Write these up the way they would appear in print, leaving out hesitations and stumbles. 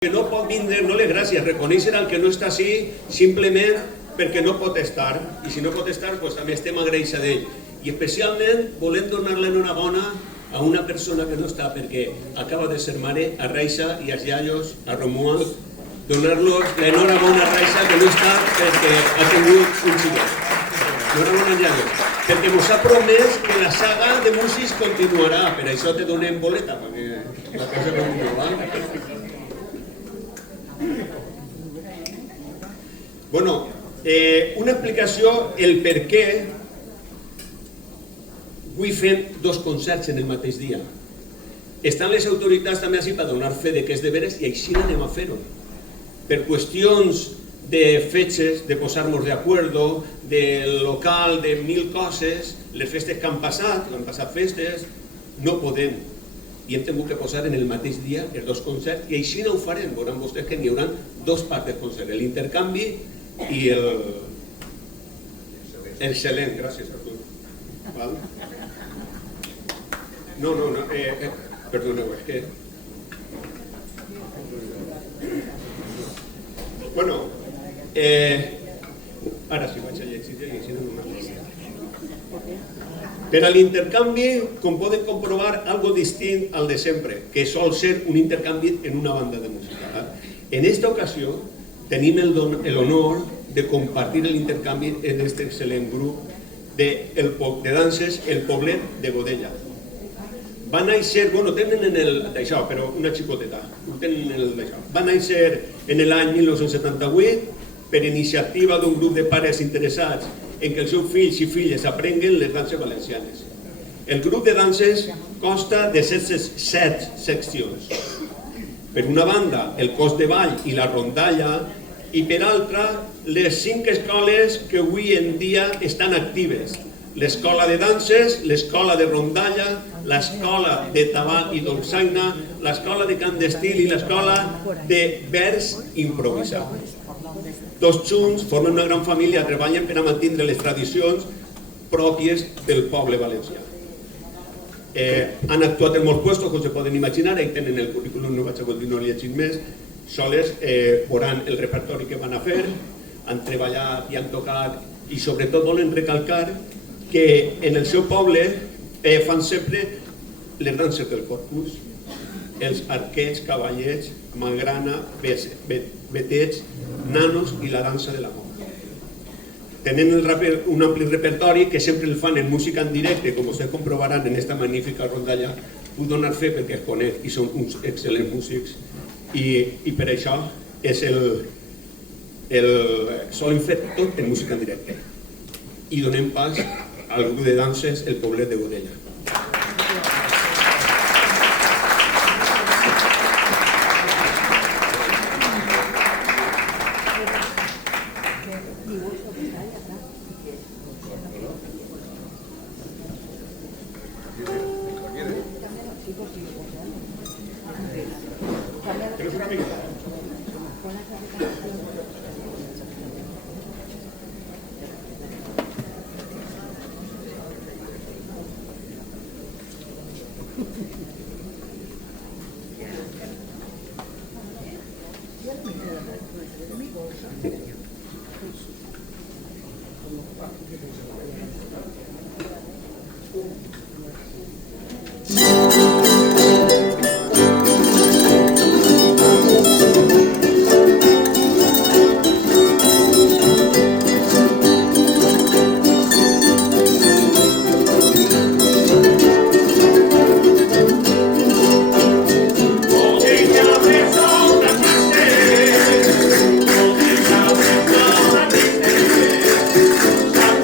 Que no pot vindre, no les gràcies, reconèixer el que no està així simplement perquè no pot estar, i si no pot estar, doncs també estem agraïts d'ell. I especialment volem donar l'enhorabona a una persona que no està perquè acaba de ser mare, a Raixa i als iaios, a Romuald, donar-los l'enhorabona a Raixa que no està perquè ha tingut un xiquet. Enhorabona als iaios, perquè ens ha promès que la saga de músics continuarà, per això te donem boleta, perquè la cosa continua. Bueno, una explicació, el per què avui fem dos concerts en el mateix dia. Estan les autoritats també així per donar fe de que és de veres i així anem a fer-ho. Per qüestions de fetges, de posar-nos d'acord, del local, de mil coses, les festes que han passat festes, no podem. I hem tingut que posar en el mateix dia els dos concerts i així no ho farem. Veuran vostès que n'hi haurà dos parts del concert, l'intercanvi i el excel·lent, gràcies Artur. No, perdoneu, és que... Bueno, ara sí vaig a llegir i així no m'ho per a l'intercanvi, com poden comprovar, algo distint al de sempre, que sol ser un intercanvi en una banda de música. En esta ocasió, tenim l'honor de compartir l'intercanvi en aquest excel·lent grup de danses El Poblet de Godella. Va néixer, bueno, tenen en el d'això, però una xicoteta, tenen en el d'això. Va néixer en l'any 1978 per iniciativa d'un grup de pares interessats en que els seus fills i filles aprenguen les danses valencianes. El grup de danses consta de 7 seccions. Per una banda, el cos de ball i la rondalla, i per altra, les 5 escoles que avui en dia estan actives. L'escola de danses, l'escola de rondalla, l'escola de tabac i dolçaina, l'escola de cant d'estil i l'escola de vers improvisat. Tots junts formen una gran família, treballen per a mantenir les tradicions pròpies del poble valencià. Han actuat en molts llocs, com se poden imaginar, ahí tenen el currículum, no vaig a continuar llegint més, soles veuran el repertori que van a fer, han treballat i han tocat, i sobretot volen recalcar que en el seu poble fan sempre les danses del corpus, els arquets, cavallets, mangrana, vetets, nanos i la dansa de l'amor. Tenen un ampli repertori que sempre el fan en música en directe, com vostès comprovaran en aquesta magnífica rondalla. Puc donar fe perquè es conec i són uns excel·lents músics i per això solen fer tot en música en directe. I donem pas al grup de danses El Poblet de Godella.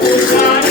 Usar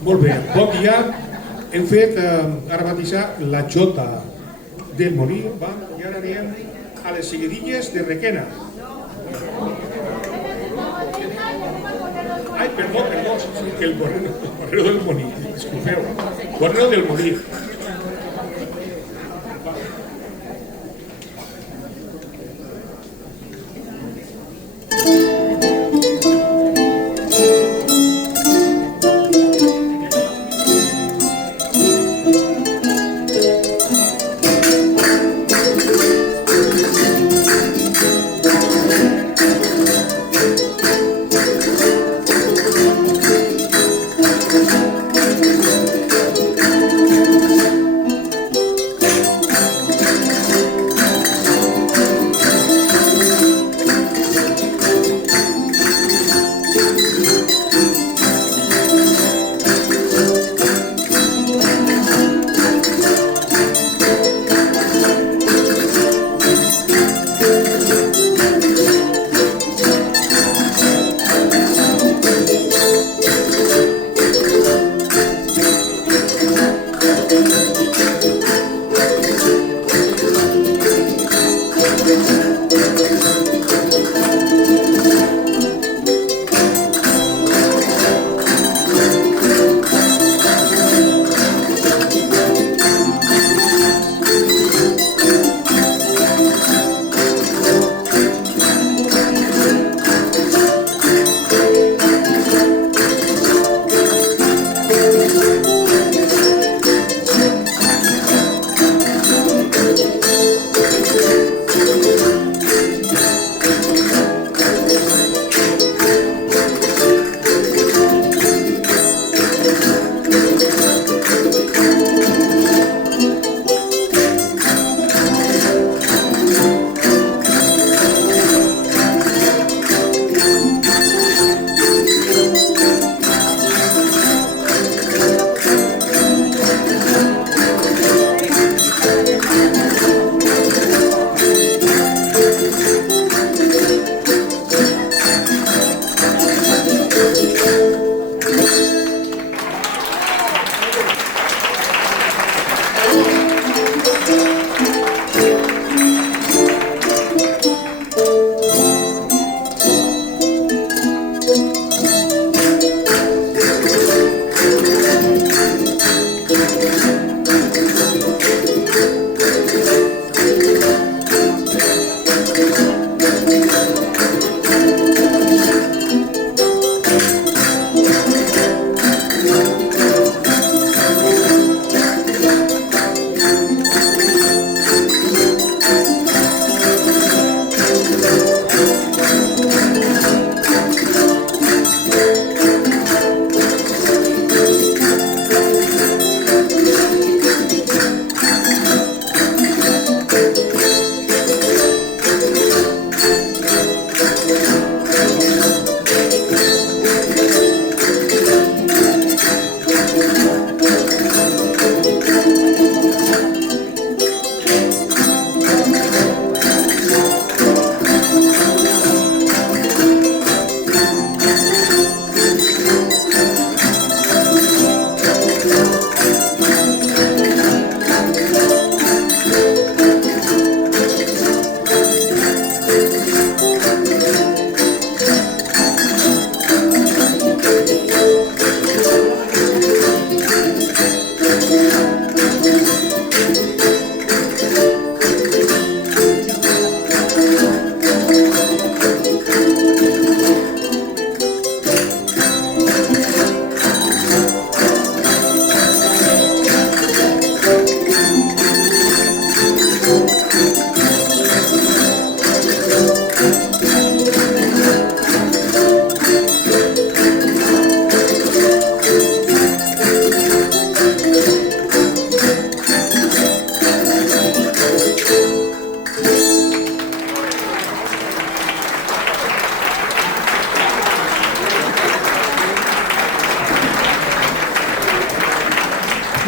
Molt bé, bon dia. Hem fet ara mateix la Jota del Molí, i ara anem a les seguidilles de Requena. Ai, perdó, que el Borrero del Molí, disculpeu, Borrero del Molí.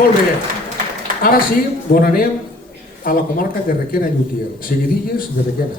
Molt bé. Ara sí, anem a la comarca de Requena i Utiel. Seguidilles de Requena.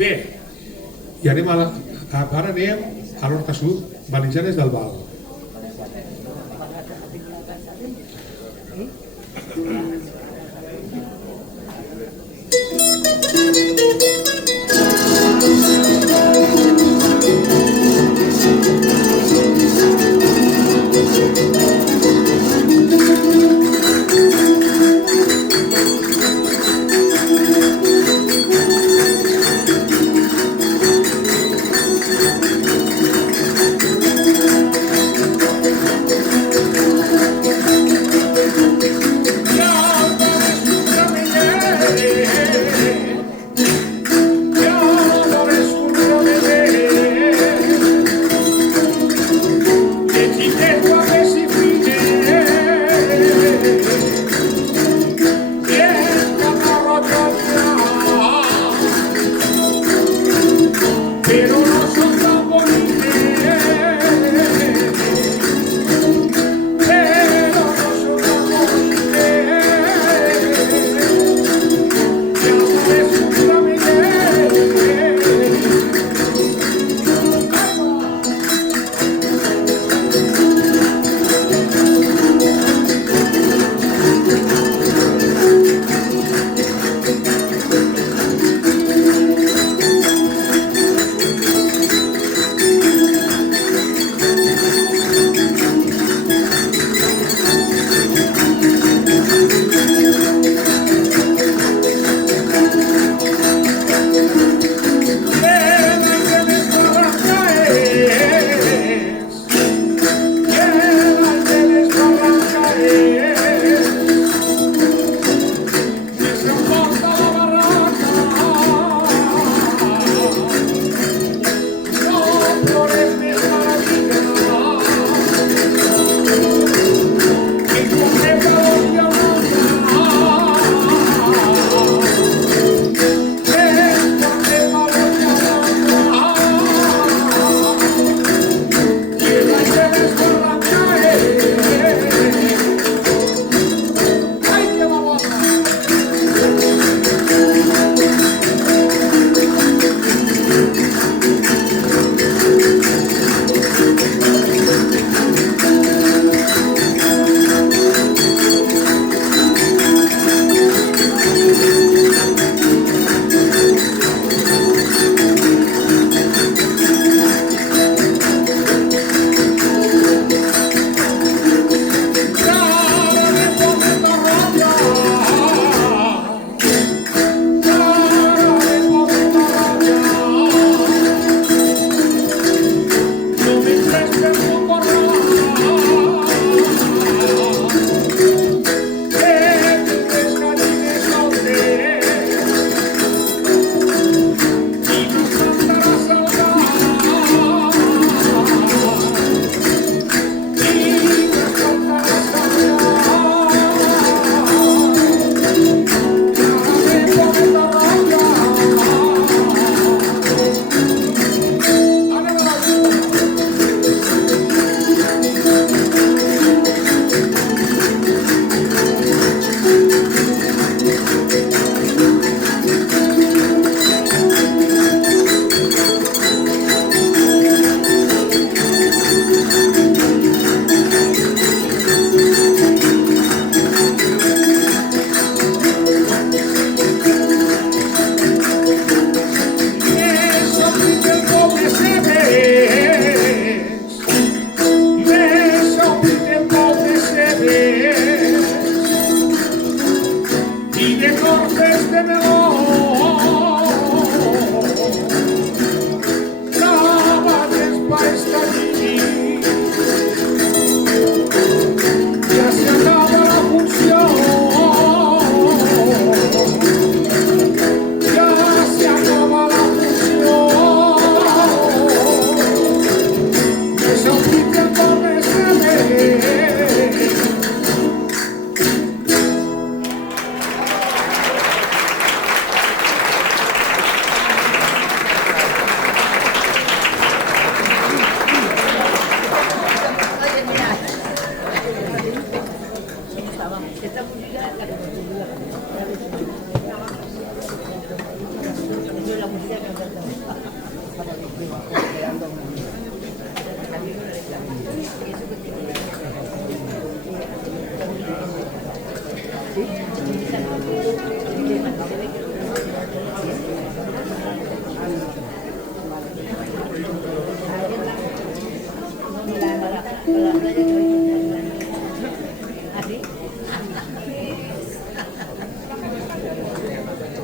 Bé, i anem ara anem a l'Horta Sud, Valencianes del Val. pero no son tan bonitas. Pero no son tan bonitas. Ya sabes, una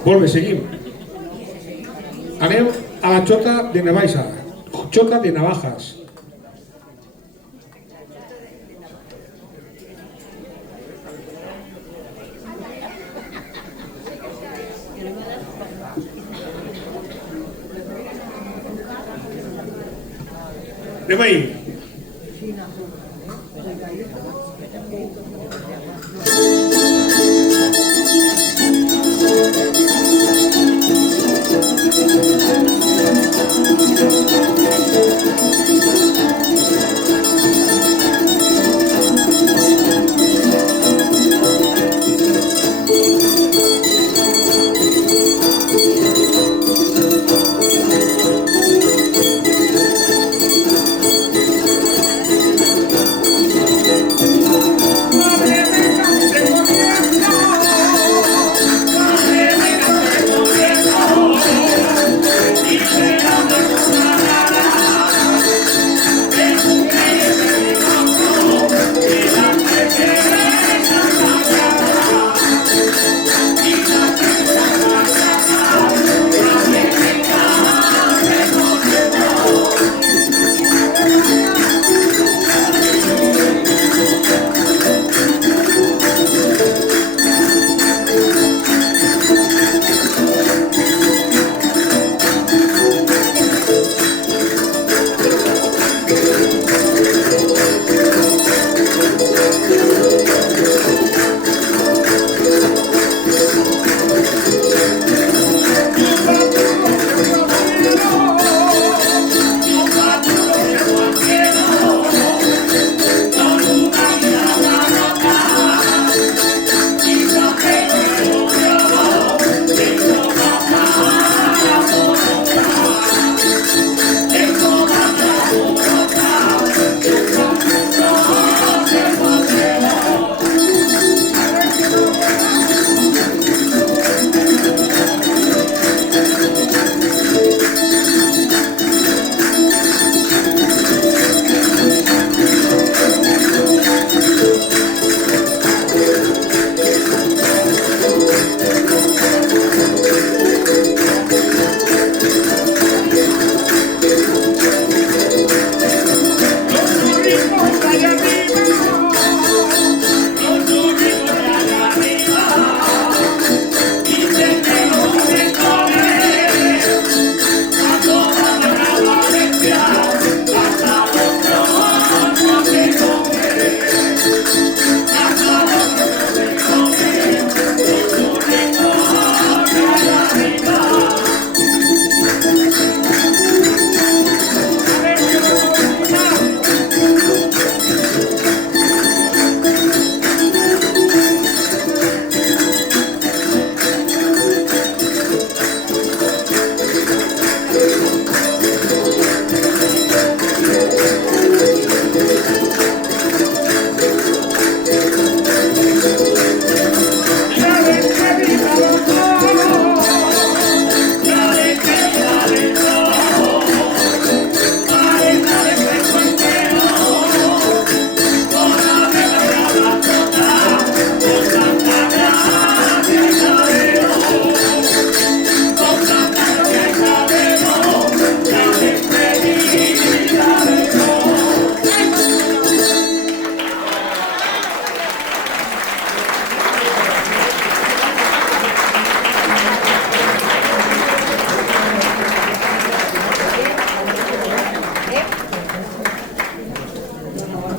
Molt bé, seguim. Anem a la xota de Navaixa. Xota de Navajas. Anem ahí.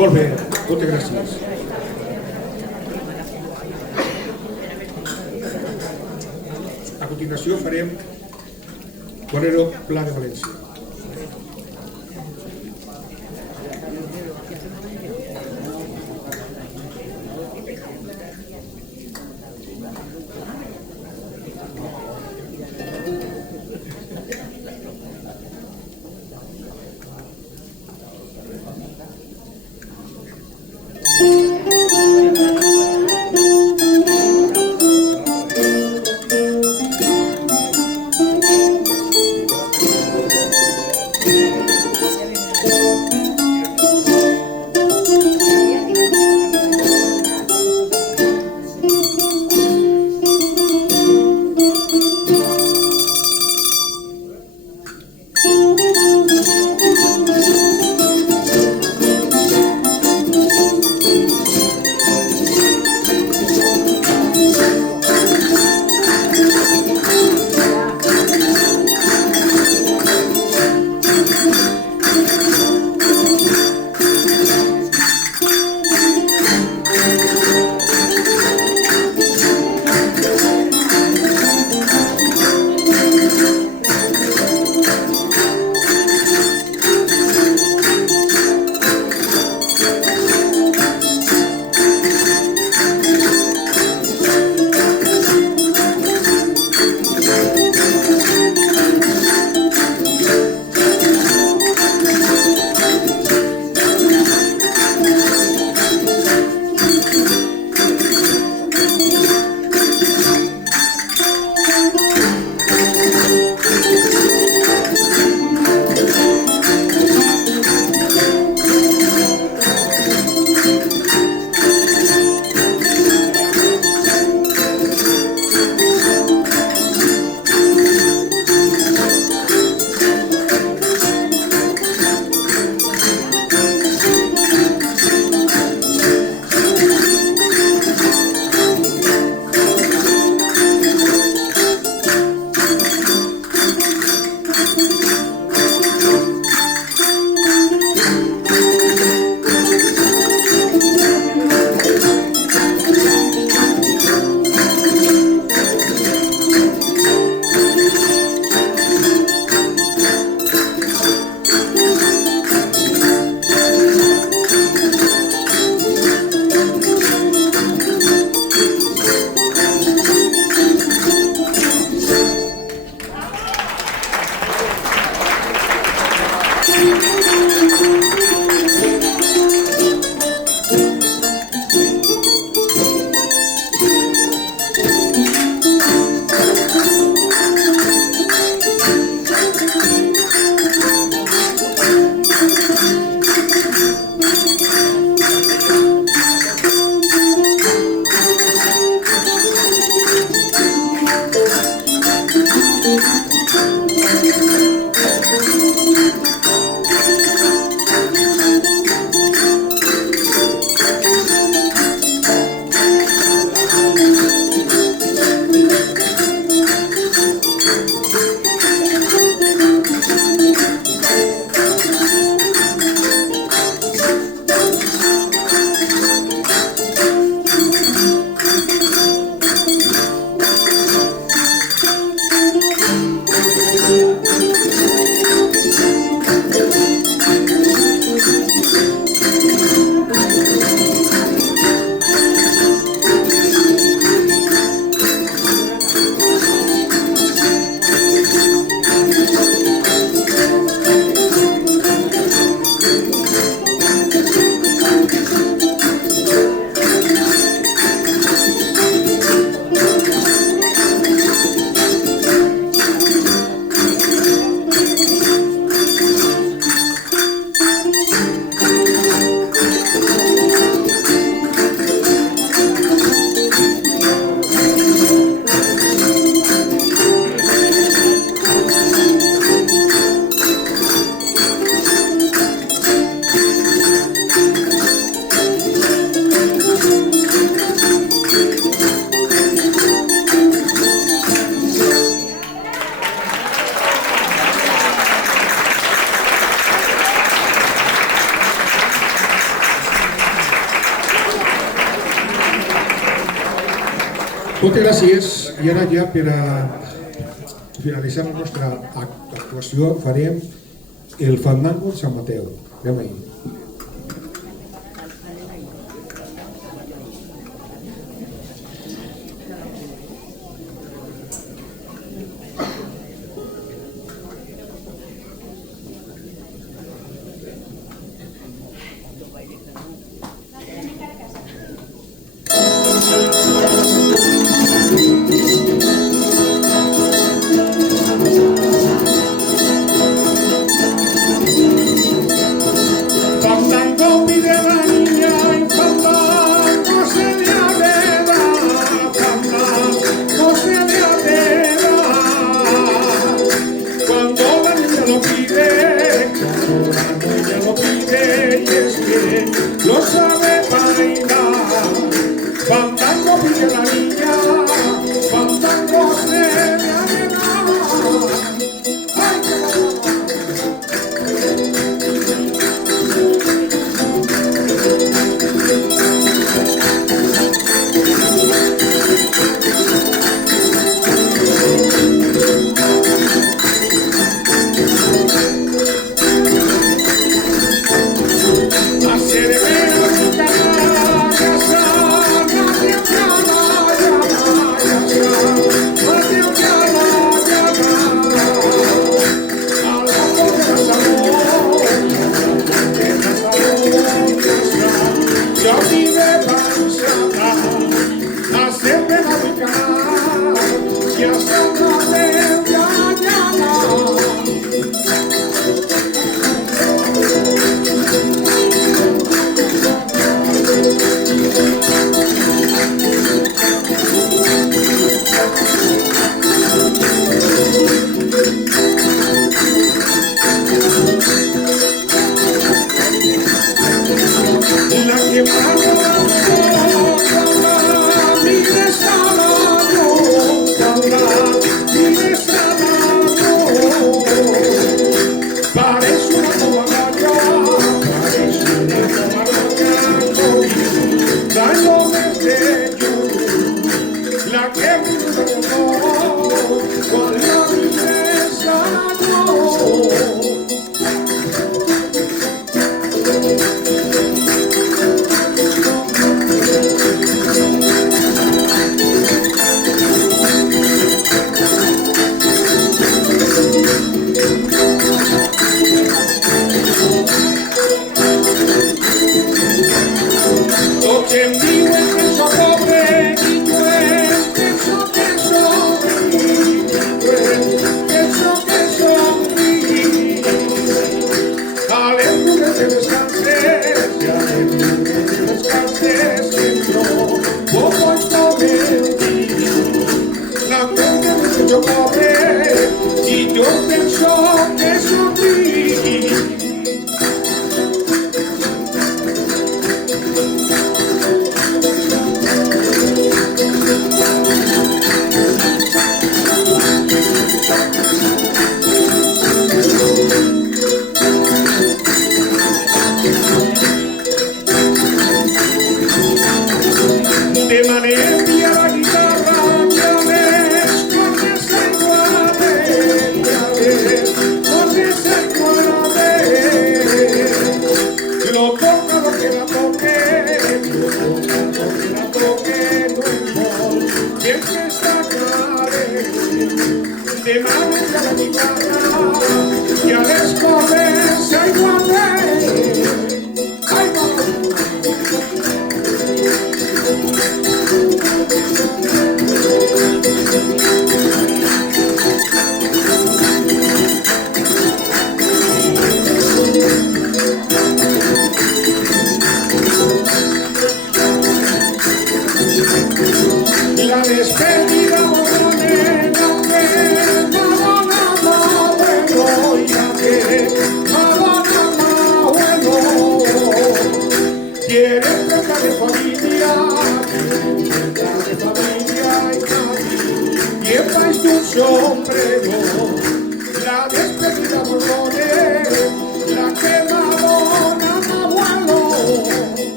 Molt bé, moltes gràcies. A continuació farem Torero Pla de València. Moltes gràcies. I ara ja per a finalitzar la nostra actuació farem el Fandango de Sant Mateu. Anem-hi. Fandango pide la niña y fandango se le adera, fandango se le adera. Cuando la niña lo pide, y es que lo sabe bailar. Fandango pide la niña, fandango se le adera. ¡Ay, qué descansa.